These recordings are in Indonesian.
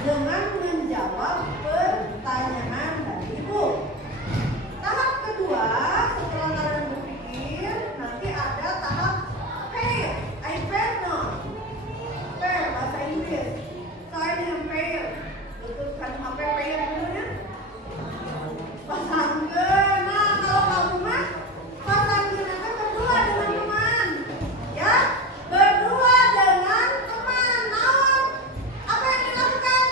dengan menjawab pertanyaan dari ibu. Tahap kedua, setelah kalian berpikir, nanti ada tahap pair. I pair no. Pair bahasa Inggris. Saya yang pair. Betul kan apa pair dulu ya? Pasangan. Nah, kalau kamu mah pasangan akan berdua dengan teman. Ya, berdua dengan teman. Naon? Apa yang dilakukan?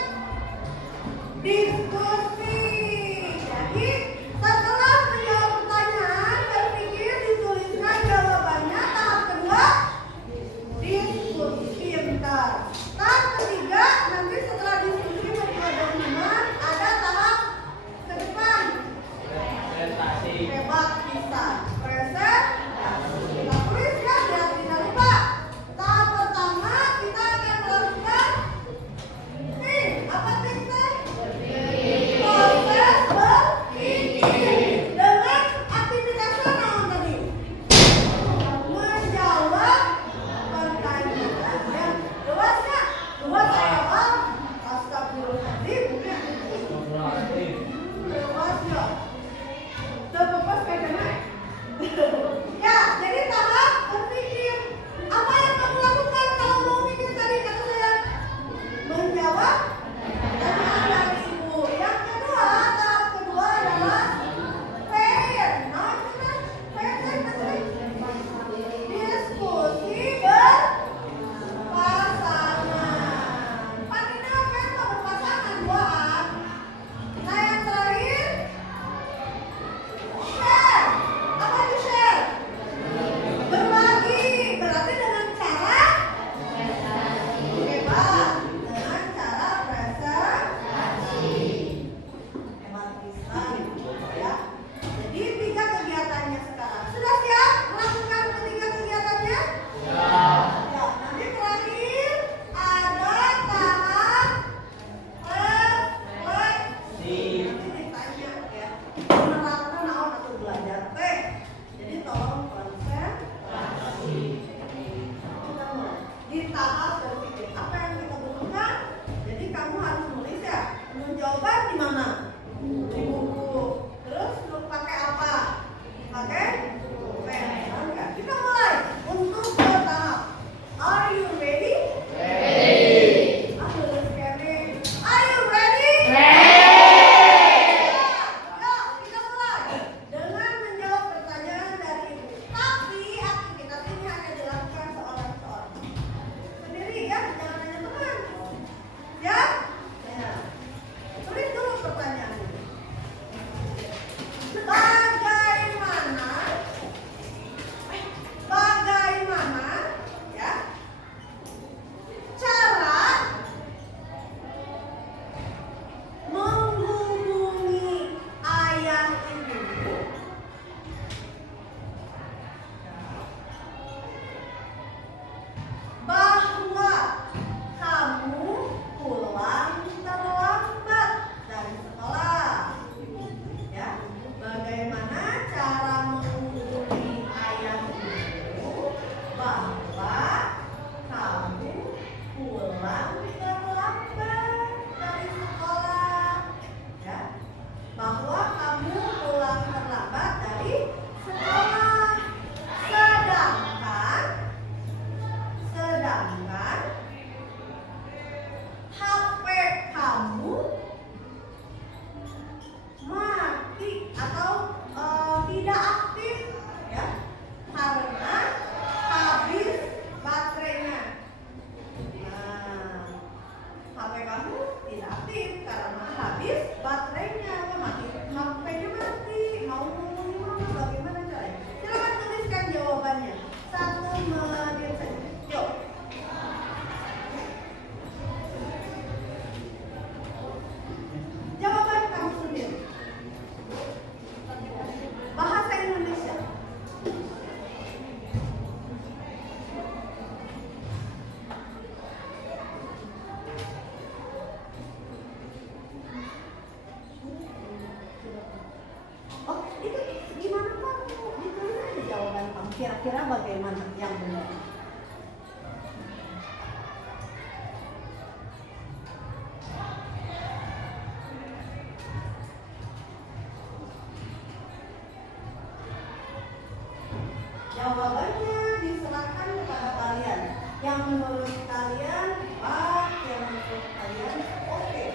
Jawabannya diserahkan kepada kalian. Yang menurut kalian tepat, yang menurut kalian oke.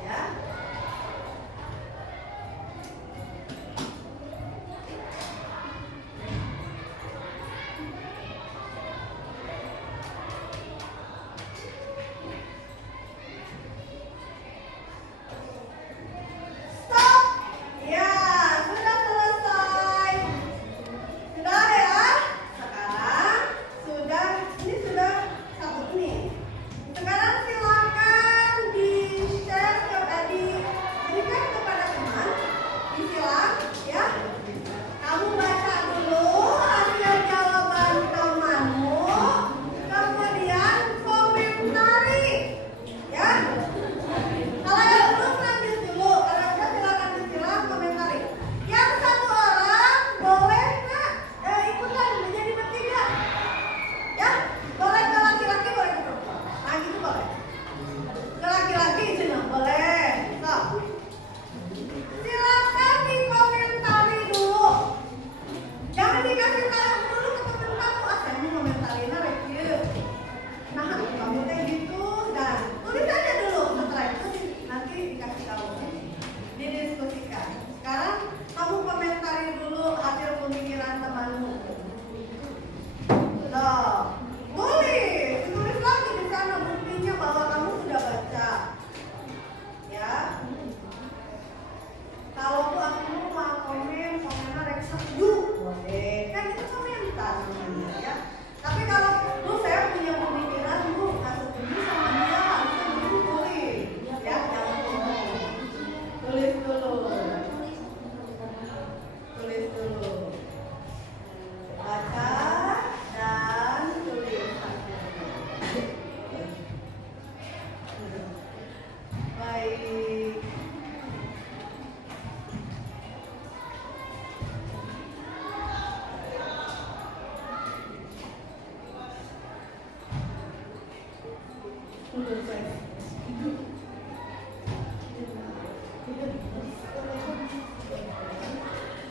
Ya.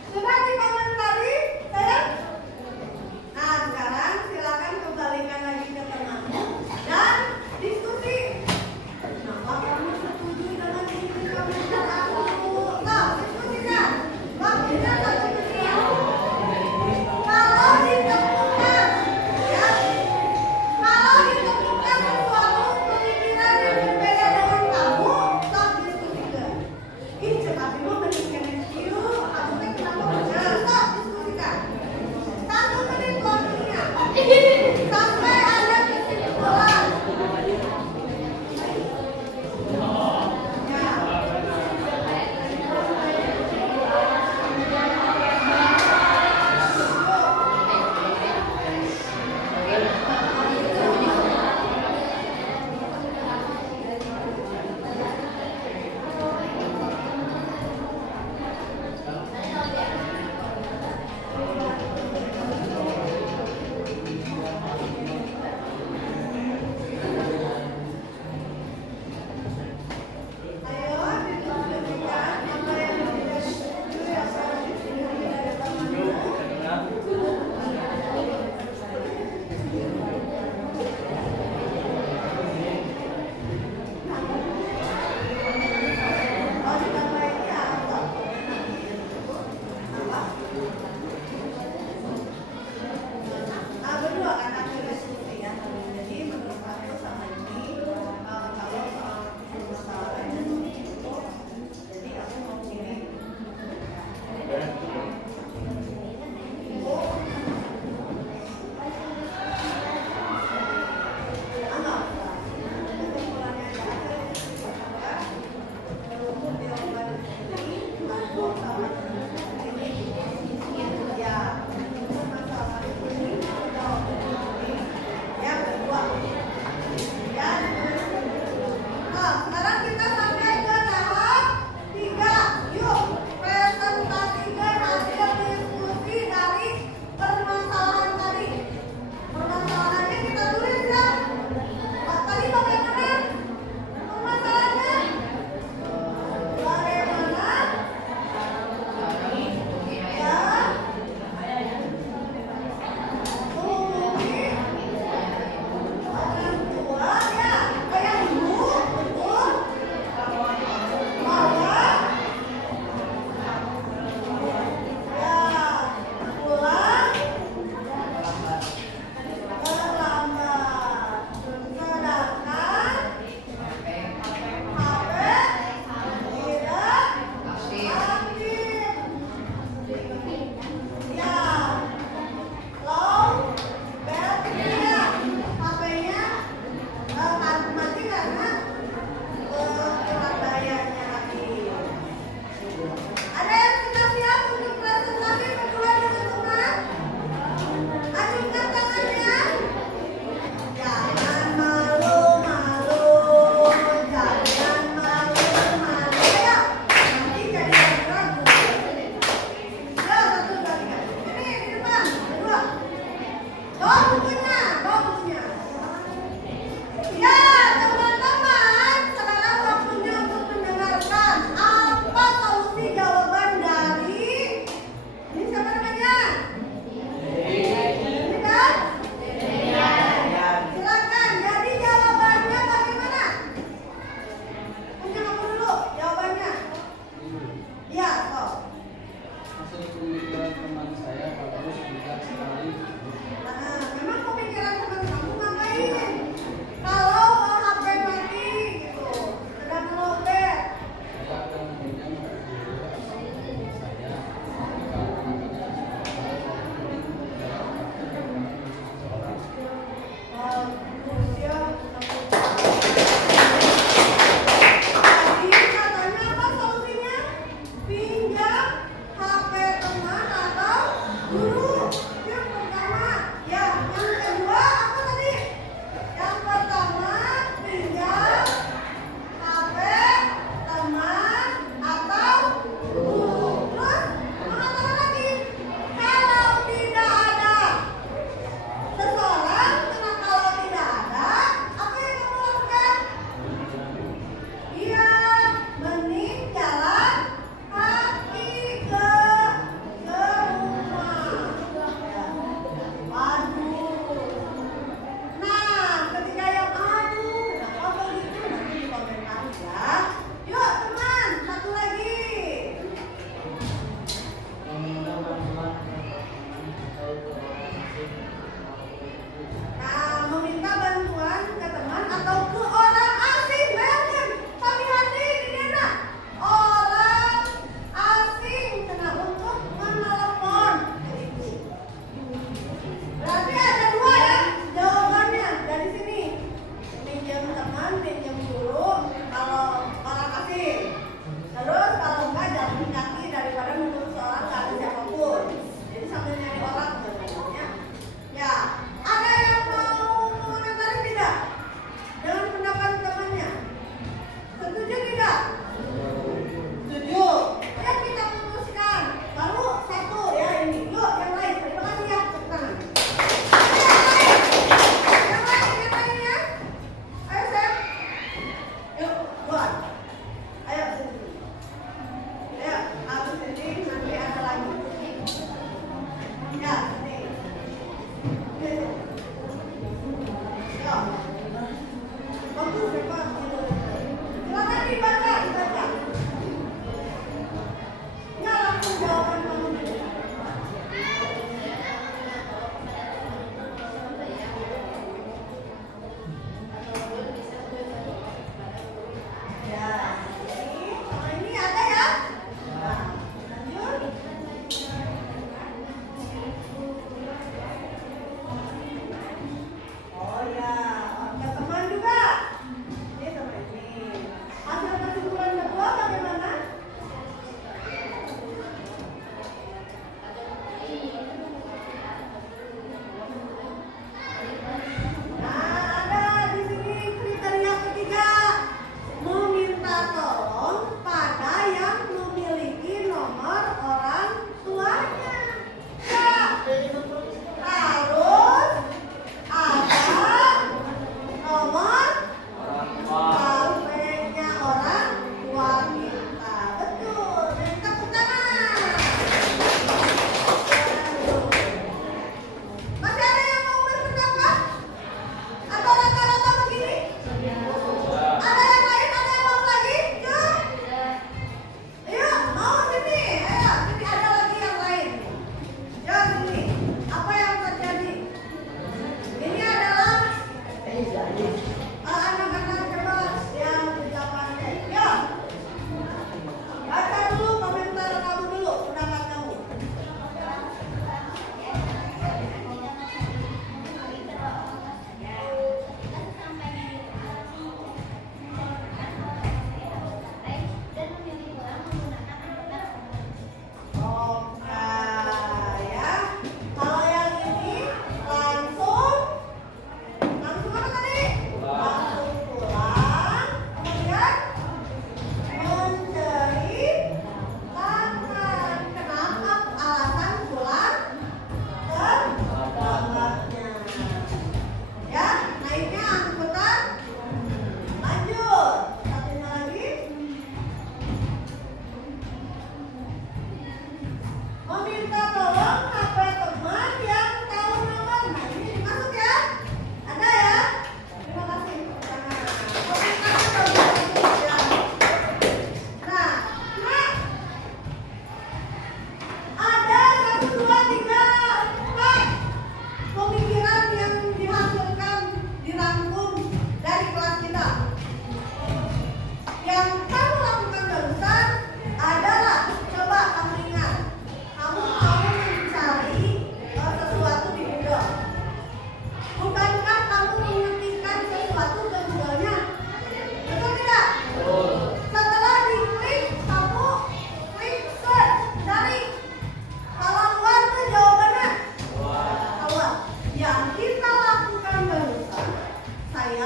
Sudah dikomentari, sayang? Nah, sekarang silakan kembalikan lagi ke temanmu dan diskusi. Kenapa kamu setuju dengan isi komentar aku? Nah, diskusikan. Waktunya 1 menit. Kalau ditemukan, ya, kalau ditemukan sesuatu pemikiran yang berbeda dengan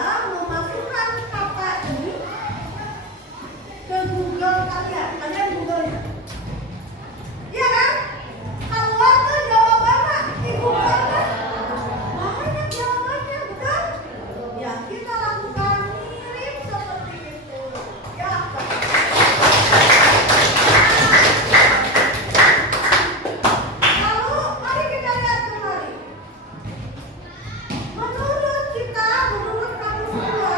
adalah memasukkan kata ini ke Google kalian. Kalian Google-nya. Iya kan? Keluar tuh jawabannya di Google kan? Banyak jawabannya, bukan? Ya, kita lakukan mirip seperti itu. Ya, lalu mari kita lihat kembali. Menurut kamu semua,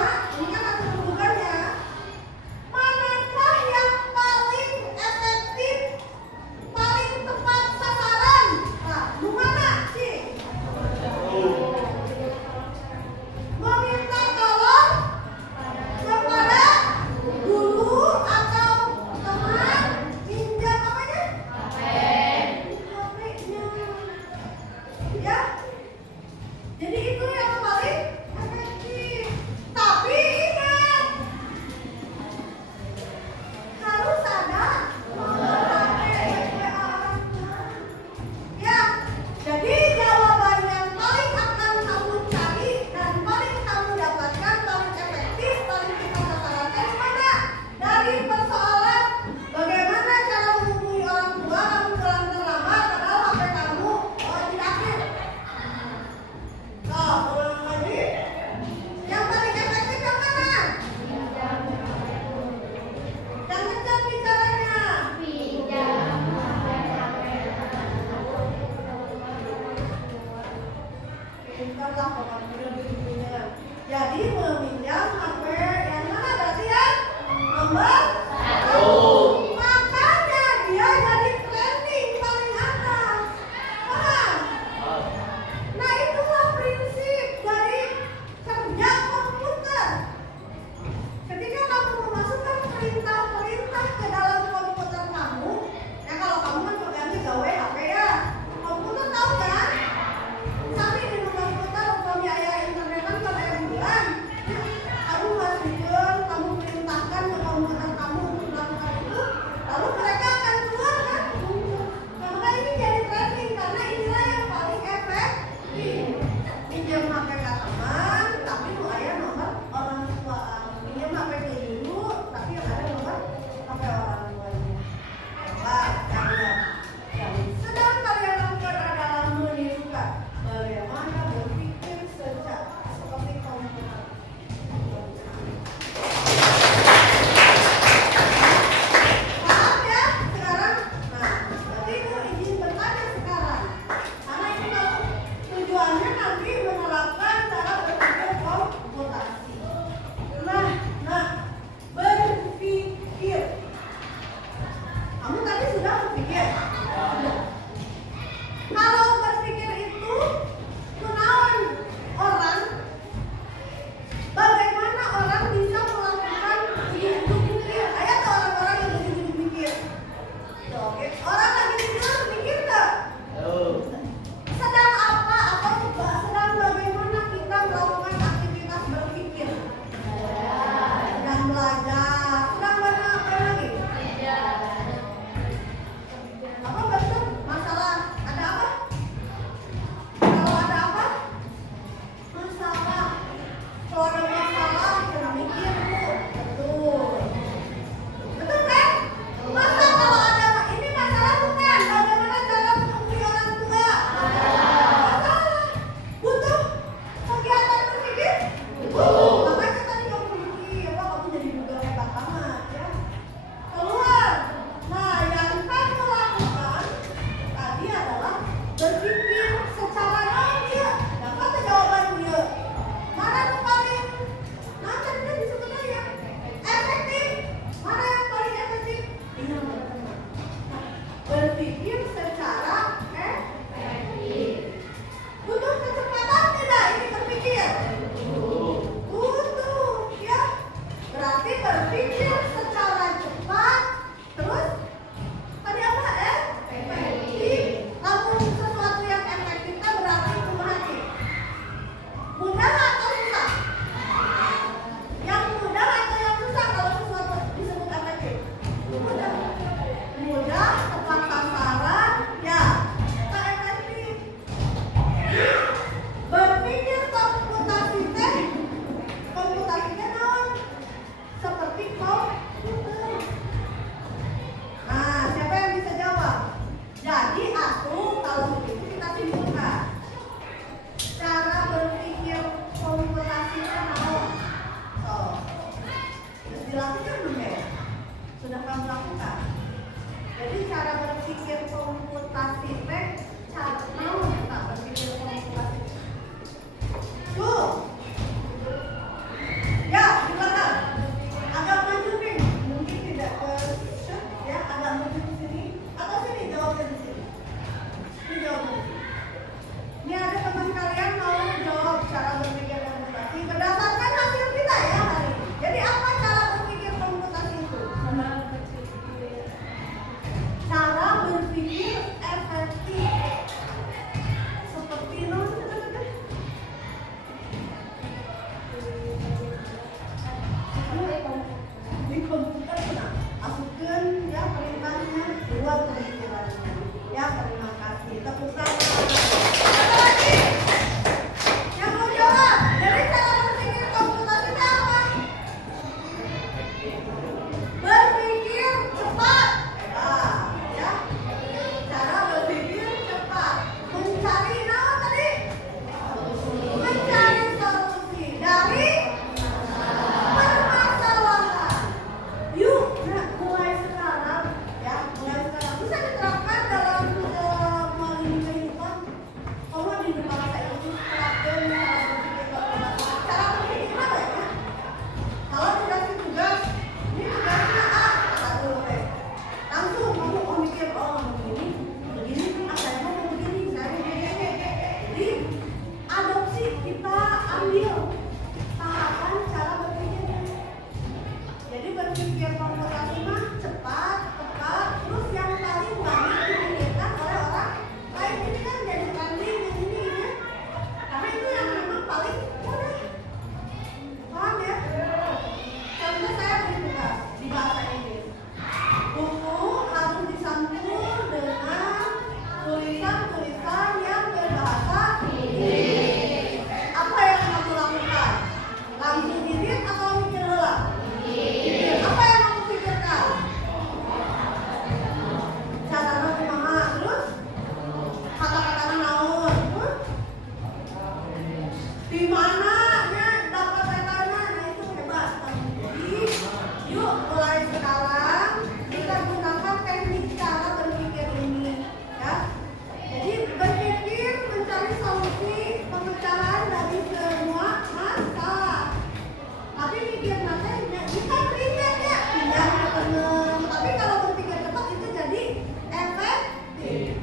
biar materinya kita ringan ya, biar tenang. Tapi kalau berpikir cepat itu jadi efektif.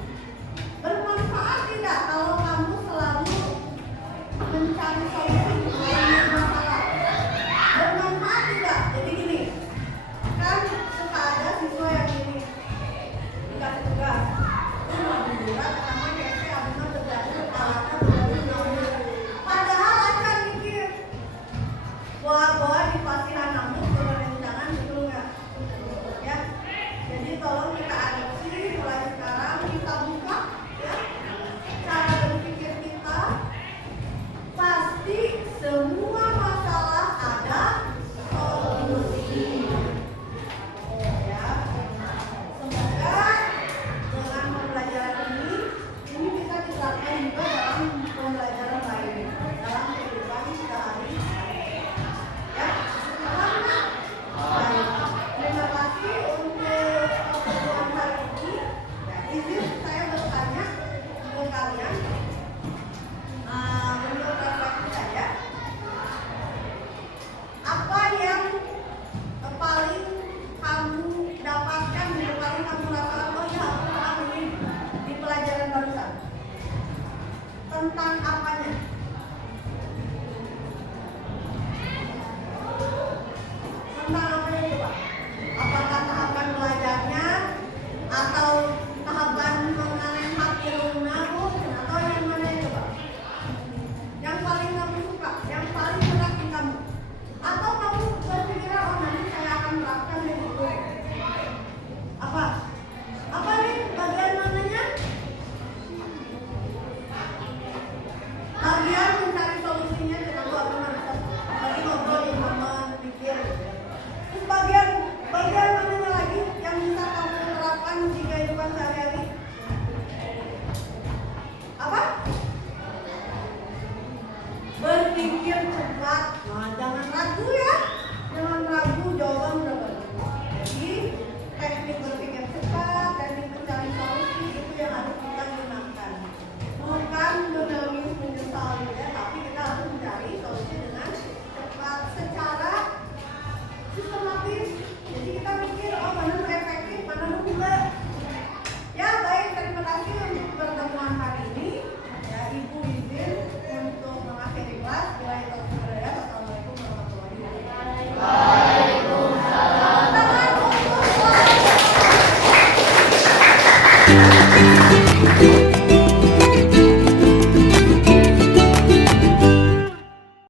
Bermanfaat tidak kalau kamu selalu mencari solusi untuk masalah? Bermanfaat tidak? Jadi gini, kan suka ada siswa yang gini dikasih tugas, berat sama kece abisnya terjatuh alatnya padahal akan mikir wah dipasih anakmu kerencangan betul nggak? Ya, jadi tolong kita adopsi mulai sekarang, kita buka ya cara berpikir kita. Pasti semua masalah ada solusi. Ya, semoga dengan pembelajaran ini bisa diterapkan juga dalam pembelajaran lain, dalam kehidupan sehari-hari. Ya, karena baik. Terima kasih untuk pertemuan hari ini. Ya, izin saya bertanya ke kalian. Untuk refleksi saja, apa yang paling kamu dapatkan, yang paling kamu rasakan, oh ya aku paham ini di pelajaran barusan, tentang apanya? Tentang apa coba? Apakah tahapan belajarnya atau tahapan mengenai hati lunaku atau yang mana coba? Yang paling kamu suka, yang paling berat di kamu, atau kamu berpikiran oh nanti saya akan melakukan begitu? Apa nih bagian mananya? Bagian mencari solusinya dengan aku nanti lagi ngobrol di teman pikir. Terus bagian mananya lagi yang bisa kamu terapkan di kehidupan sehari-hari? Apa? Berpikir cepat. Nah, jangan ragu ya. Jangan ragu, jawaban udah banyak. Jadi, teknik berpikir cepat, teknik mencari solusi itu yang harus kita gunakan. Bukan menangis menyesal ya, tapi kita harus mencari solusi dengan cepat secara sistematis. Jadi kita mikir, oh mana tuh efektif, mana tuh enggak. Ya baik, terima kasih untuk pertemuan hari ini. Ya, Ibu izin untuk mengakhiri kelas. Assalamualaikum warahmatullahi wabarakatuh. Waalaikumsalam.